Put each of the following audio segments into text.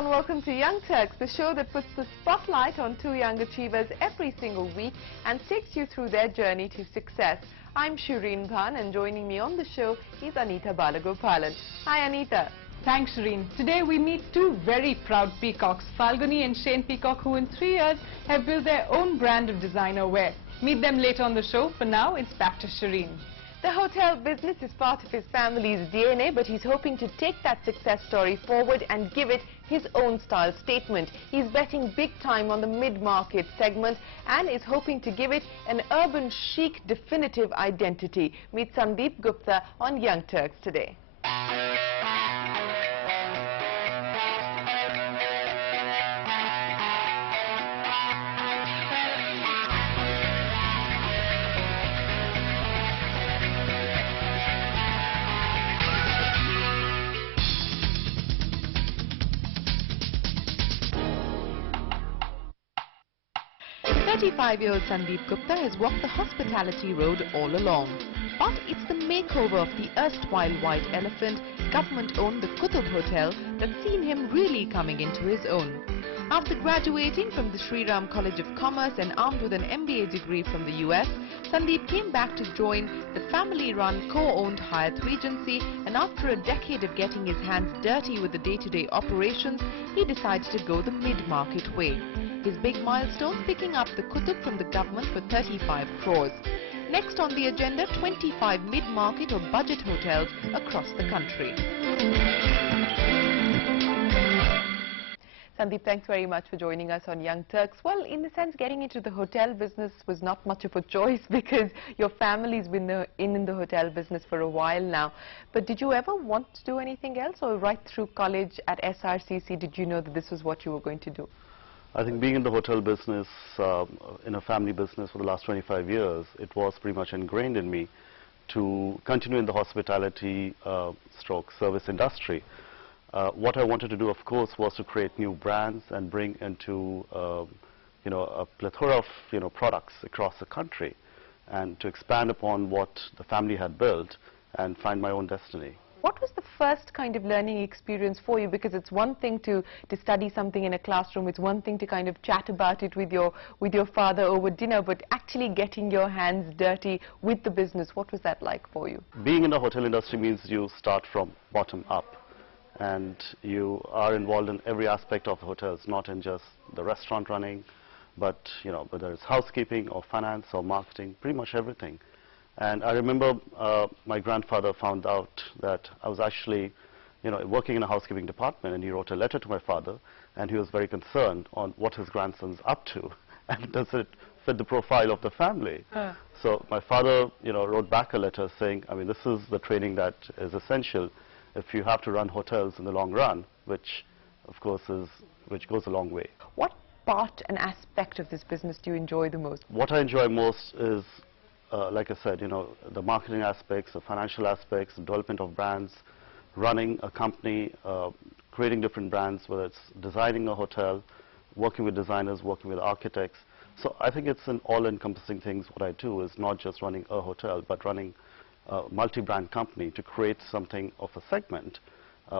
and welcome to Young Turks, the show that puts the spotlight on two young achievers every single week and takes you through their journey to success. I'm Shereen Bhan, and joining me on the show is Anita Balagopalan. Hi Anita. Thanks, Shereen. Today we meet two very proud peacocks, Falguni and Shane Peacock, who in 3 years have built their own brand of designer wear. Meet them later on the show. For now, it's back to Shereen. The hotel business is part of his family's DNA, but he's hoping to take that success story forward and give it his own style statement. He's betting big time on the mid-market segment and is hoping to give it an urban chic definitive identity. Meet Sandeep Gupta on Young Turks today. The 35-year-old Sandeep Gupta has walked the hospitality road all along. But it's the makeover of the erstwhile White Elephant, government-owned the Qutub Hotel, that's seen him really coming into his own. After graduating from the Sriram College of Commerce and armed with an MBA degree from the US, Sandeep came back to join the family-run co-owned Hyatt Regency, and after a decade of getting his hands dirty with the day-to-day operations, he decided to go the mid-market way. His big milestone, picking up the Qutub from the government for 35 crores. Next on the agenda, 25 mid-market or budget hotels across the country. Sandeep, thanks very much for joining us on Young Turks. Well, in the sense, getting into the hotel business was not much of a choice because your family's been in the hotel business for a while now. But did you ever want to do anything else, or right through college at SRCC did you know that this was what you were going to do? I think being in the hotel business, in a family business for the last 25 years, it was pretty much ingrained in me to continue in the hospitality stroke service industry. What I wanted to do, of course, was to create new brands and bring into a plethora of products across the country, and to expand upon what the family had built and find my own destiny. What was the first kind of learning experience for you? Because it's one thing to study something in a classroom, it's one thing to kind of chat about it with your father over dinner, but actually getting your hands dirty with the business, what was that like for you? Being in the hotel industry means you start from bottom up, and you are involved in every aspect of the hotels, not in just the restaurant running, but whether it's housekeeping or finance or marketing, pretty much everything. And I remember my grandfather found out that I was actually working in a housekeeping department, and he wrote a letter to my father, and he was very concerned on what his grandson's up to and does it fit the profile of the family. So my father wrote back a letter saying, I mean, this is the training that is essential if you have to run hotels in the long run, which of course goes a long way. What part and aspect of this business do you enjoy the most? What I enjoy most is like I said, the marketing aspects, the financial aspects, the development of brands, running a company, creating different brands, whether it's designing a hotel, working with designers, working with architects. So I think it's an all-encompassing thing. What I do is not just running a hotel, but running a multi-brand company to create something of a segment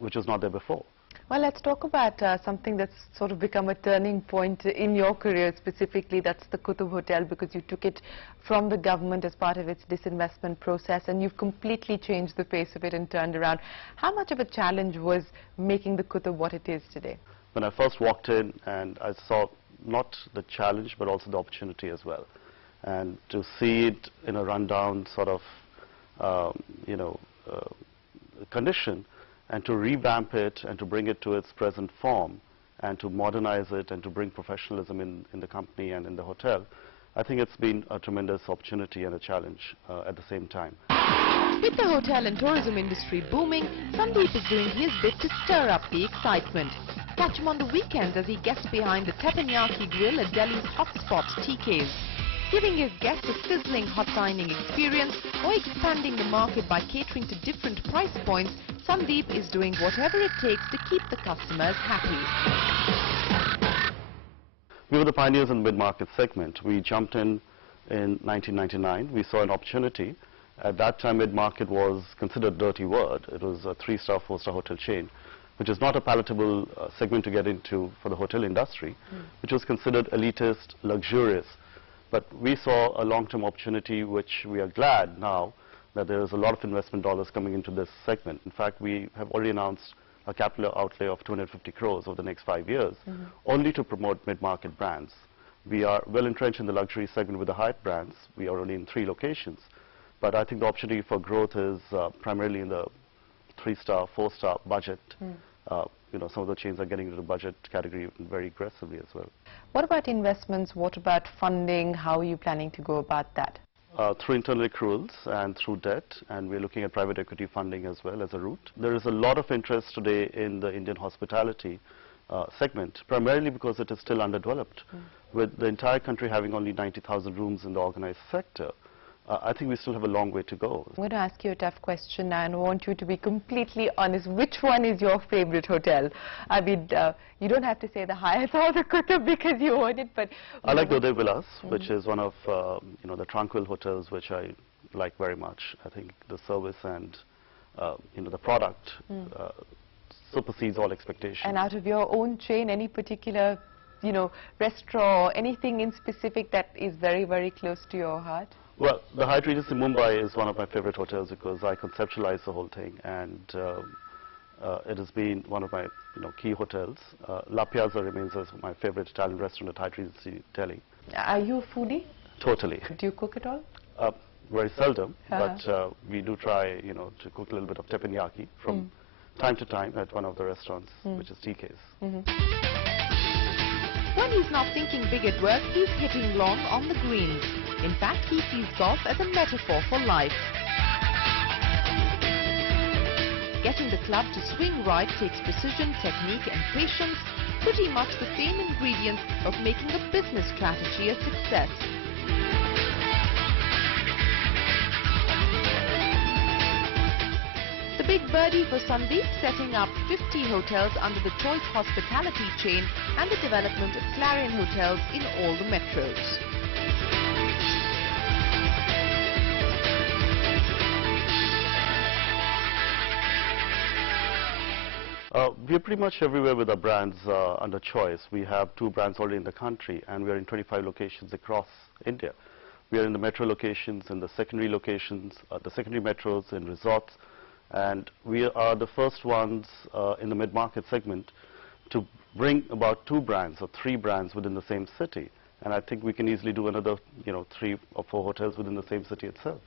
which was not there before. Well, let's talk about something that's sort of become a turning point in your career specifically. That's the Qutub Hotel, because you took it from the government as part of its disinvestment process, and you've completely changed the face of it and turned around. How much of a challenge was making the Qutub what it is today? When I first walked in, and I saw not the challenge but also the opportunity as well, and to see it in a rundown sort of condition, and to revamp it and to bring it to its present form and to modernize it and to bring professionalism in the company and in the hotel, I think it's been a tremendous opportunity and a challenge at the same time. With the hotel and tourism industry booming, Sandeep is doing his bit to stir up the excitement. Catch him on the weekends as he gets behind the teppanyaki grill at Delhi's hotspot TK's. Giving his guests a sizzling hot dining experience or expanding the market by catering to different price points, Sandeep is doing whatever it takes to keep the customers happy. We were the pioneers in the mid-market segment. We jumped in 1999. We saw an opportunity. At that time, mid-market was considered a dirty word. It was a 3-star, 4-star hotel chain. which is not a palatable segment to get into for the hotel industry, which was considered elitist, luxurious. But we saw a long-term opportunity, which we are glad now that there is a lot of investment dollars coming into this segment. In fact, we have already announced a capital outlay of 250 crores over the next 5 years, only to promote mid-market brands. We are well entrenched in the luxury segment with the Hyatt brands. We are only in 3 locations. But I think the opportunity for growth is primarily in the 3-star, 4-star budget. You know, some of the chains are getting into the budget category very aggressively as well. What about investments? What about funding? How are you planning to go about that? Through internal accruals and through debt, and we're looking at private equity funding as well as a route. There is a lot of interest today in the Indian hospitality segment, primarily because it is still underdeveloped. With the entire country having only 90,000 rooms in the organized sector, I think we still have a long way to go. I'm going to ask you a tough question now, and I want you to be completely honest. Which one is your favorite hotel? I mean, you don't have to say the Hyatt or the Qutub because you own it, but... I like the Uday Villas, which is one of, you know, the tranquil hotels, which I like very much. I think the service and, you know, the product supersedes all expectations. And out of your own chain, any particular, you know, restaurant, anything in specific that is very, very close to your heart? Well, the Hyatt Regency Mumbai is one of my favorite hotels because I conceptualized the whole thing, and it has been one of my, you know, key hotels. La Piazza remains as my favorite Italian restaurant at Hyatt Regency Delhi. Are you a foodie? Totally. Do you cook at all? Very seldom, but we do try, you know, to cook a little bit of teppanyaki from time to time at one of the restaurants, which is TK's. When he's not thinking big at work, he's hitting long on the greens. In fact, he sees golf as a metaphor for life. Getting the club to swing right takes precision, technique and patience, pretty much the same ingredients of making a business strategy a success. The big birdie for Sandeep, setting up 50 hotels under the Choice Hospitality chain and the development of Clarion hotels in all the metros. We are pretty much everywhere with our brands under Choice. We have 2 brands already in the country, and we are in 25 locations across India. We are in the metro locations, in the secondary locations, the secondary metros, in resorts, and we are the first ones in the mid-market segment to bring about 2 brands or 3 brands within the same city. And I think we can easily do another, you know, 3 or 4 hotels within the same city itself.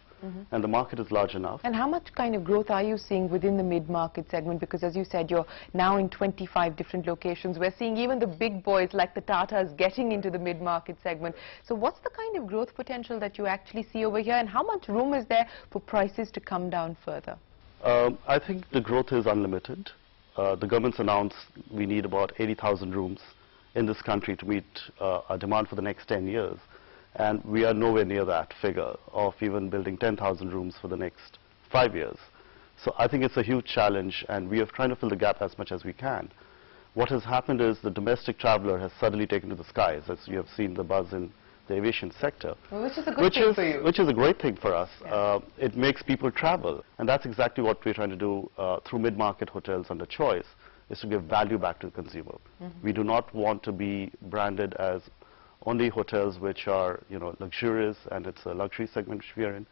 And the market is large enough. And how much kind of growth are you seeing within the mid-market segment? Because as you said, you're now in 25 different locations. We're seeing even the big boys like the Tatas getting into the mid-market segment. So what's the kind of growth potential that you actually see over here, and how much room is there for prices to come down further? I think the growth is unlimited. The government's announced we need about 80,000 rooms in this country to meet our demand for the next 10 years. And we are nowhere near that figure of even building 10,000 rooms for the next 5 years. So I think it's a huge challenge, and we are trying to fill the gap as much as we can. What has happened is the domestic traveler has suddenly taken to the skies, as you have seen the buzz in the aviation sector. Well, which is a good thing for you. Which is a great thing for us. Yeah. It makes people travel, and that's exactly what we're trying to do through mid-market hotels under Choice, is to give value back to the consumer. We do not want to be branded as only hotels which are, you know, luxurious, and it's a luxury segment which we are in.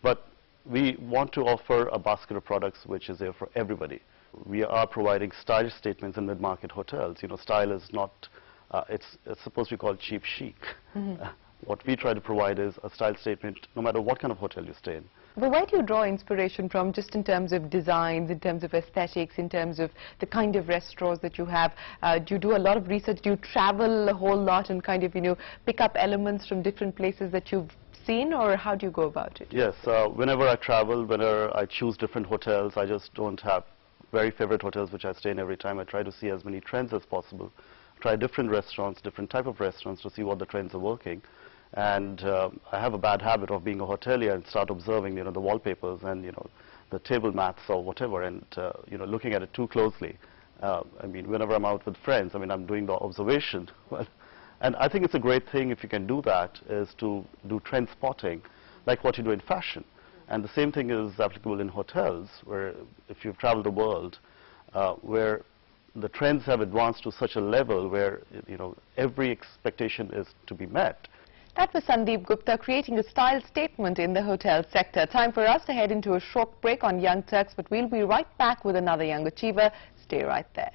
But we want to offer a basket of products which is there for everybody. We are providing style statements in mid-market hotels. You know, style is not, it's supposed to be called cheap chic. What we try to provide is a style statement no matter what kind of hotel you stay in. But where do you draw inspiration from, just in terms of designs, in terms of aesthetics, in terms of the kind of restaurants that you have? Do you do a lot of research? Do you travel a whole lot and kind of, you know, pick up elements from different places that you've seen, or how do you go about it? Yes, whenever I travel, whenever I choose different hotels, I just don't have very favorite hotels which I stay in every time. I try to see as many trends as possible, try different restaurants, different type of restaurants to see what the trends are working. And I have a bad habit of being a hotelier and start observing, you know, the wallpapers and, you know, the table mats or whatever, and, you know, looking at it too closely. I mean, whenever I'm out with friends, I mean, I'm doing the observation. And I think it's a great thing if you can do that, is to do trend spotting, like what you do in fashion. And the same thing is applicable in hotels, where if you've traveled the world, where the trends have advanced to such a level where, you know, every expectation is to be met. That was Sandeep Gupta creating a style statement in the hotel sector. Time for us to head into a short break on Young Turks, but we'll be right back with another young achiever. Stay right there.